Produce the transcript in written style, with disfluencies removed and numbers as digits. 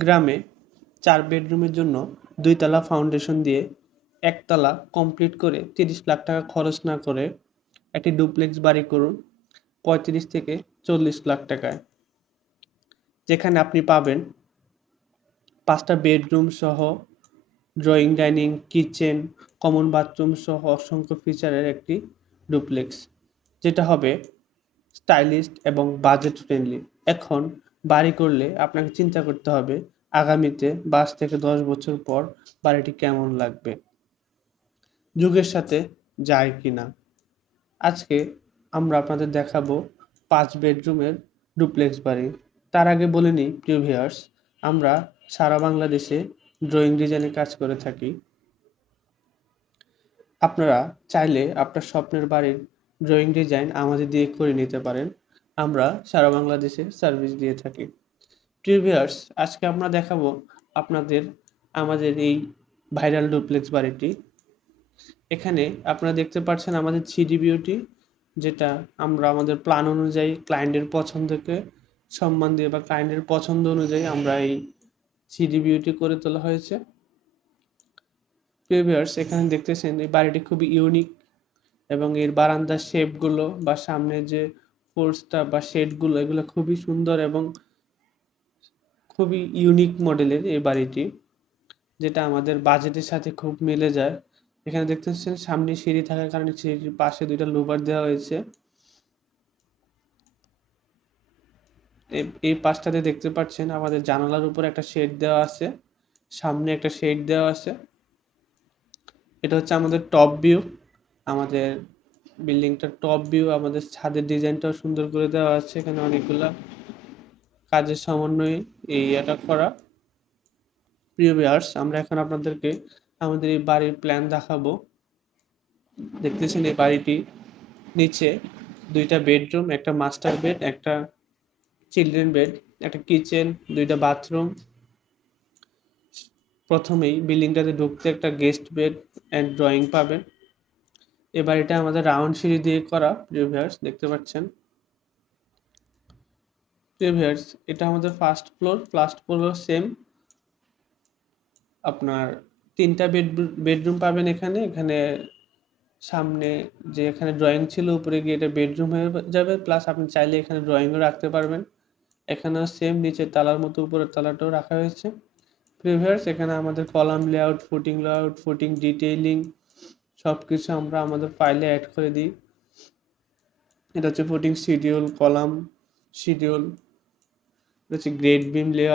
গ্রামে 4 বেডরুমের জন্য 2 তলা ফাউন্ডেশন দিয়ে 1 তলা কমপ্লিট করে 30 লাখ টাকা খরচ না করে একটি ডুপ্লেক্স বাড়ি করুন 35 থেকে 40 লাখ টাকায়। যেখানে আপনি পাবেন 5টা বেডরুম সহ drawing dining kitchen common bathroom সহ অসংখ্য ফিচারের একটি ডুপ্লেক্স, যেটা হবে স্টাইলিশ এবং বাজেট ফ্রেন্ডলি। এখন বাড়ি করলে আপনাকে চিন্তা করতে হবে আগামীতে 5 থেকে 10 বছর পর বাড়িটি কেমন লাগবে, যুগের সাথে যায় কিনা। আজকে আমরা আপনাদের দেখাবো 5 বেডরুমের ডুপ্লেক্স বাড়ি। তার আগে বলে নিই প্রিয় ভিউয়ার্স, আমরা সারা বাংলাদেশে ড্রয়িং ডিজাইনে কাজ করে থাকি। আপনারা চাইলে আপনার স্বপ্নের বাড়ির ড্রয়িং ডিজাইন আমাদের দিয়ে করে নিতে পারেন। আমরা সারা বাংলাদেশে সার্ভিস দিয়ে থাকি। প্রিয় ভিউয়ার্স, আজকে আমরা দেখাবো আপনাদের আমাদের এই ভাইরাল ডুপ্লেক্স বাড়িটি। এখানে আপনারা দেখতে পাচ্ছেন আমাদের 3D বিউটি, যেটা আমরা আমাদের প্ল্যান অনুযায়ী ক্লায়েন্টের পছন্দকে সম্মান দিয়ে বা ক্লায়েন্টের পছন্দ অনুযায়ী আমরা এই 3D বিউটি করে তোলা হয়েছে। প্রিয় ভিউয়ার্স, এখানে দেখতেছেন এই বাড়িটি খুবই ইউনিক এবং এর বারান্দার শেপগুলো বা সামনে যে ফোর্সটা বা শেডগুলো এগুলো খুবই সুন্দর এবং খুবই ইউনিক মডেলের এই বাড়িটি, যেটা আমাদের বাজেটের সাথে খুব মিলে যায়। এখানে দেখতেছেন সামনে সিঁড়ি থাকার কারণে সিঁড়ির পাশে 2টা লুবার দেওয়া হয়েছে। এই পাশটাতে দেখতে পাচ্ছেন আমাদের জানালার উপর একটা শেড দেওয়া আছে, সামনে একটা শেড দেওয়া আছে। এটা হচ্ছে আমাদের টপ ভিউ, আমাদের বিল্ডিংটার টপ ভিউ। আমাদের ছাদের ডিজাইনটাও সুন্দর করে দেওয়া আছে, এখানে অনেকগুলা কাজের সমন্বয়ে এটা করা। প্রিয় ভিউয়ার্স, আমরা এখন আপনাদেরকে আমাদের এই বাড়ির প্ল্যান দেখাবো। দেখতেছেন এই বাড়িটি নিচে 2টা বেডরুম, একটা মাস্টার বেড, একটা চিলড্রেন বেড, একটা কিচেন, 2টা বাথরুম। প্রথমেই বিল্ডিংটাতে ঢুকতে একটা গেস্ট বেড অ্যান্ড ড্রয়িং পাবেন। এই বাড়িটা আমাদের রাউন্ড সিঁড়ি দিয়ে করা। প্রিয় ভিউয়ার্স, দেখতে পাচ্ছেন। প্রিয় ভিউয়ার্স, এটা আমাদের ফার্স্ট ফ্লোর সেম আপনার 3টা বেডরুম পাবেন এখানে সামনে যে এখানে ড্রয়িং ছিল উপরে গিয়ে এটা বেডরুম হয়ে যাবে, প্লাস আপনি চাইলে এখানে ড্রয়িংও রাখতে পারবেন। এখানেও সেম নিচের তালার মতো উপরের তালাটাও রাখা হয়েছে। প্রিয় ভিউয়ার্স, এখানে আমাদের কলাম লেআউট, ফুটিং ডিটেইলিং সব কিছু আমরা আমাদের ফাইলে অ্যাড করে দিই। এটা হচ্ছে ফুটিং শিডিউল, কলাম শিডিউল, এটা হচ্ছে গ্রেড বিম লেআউট।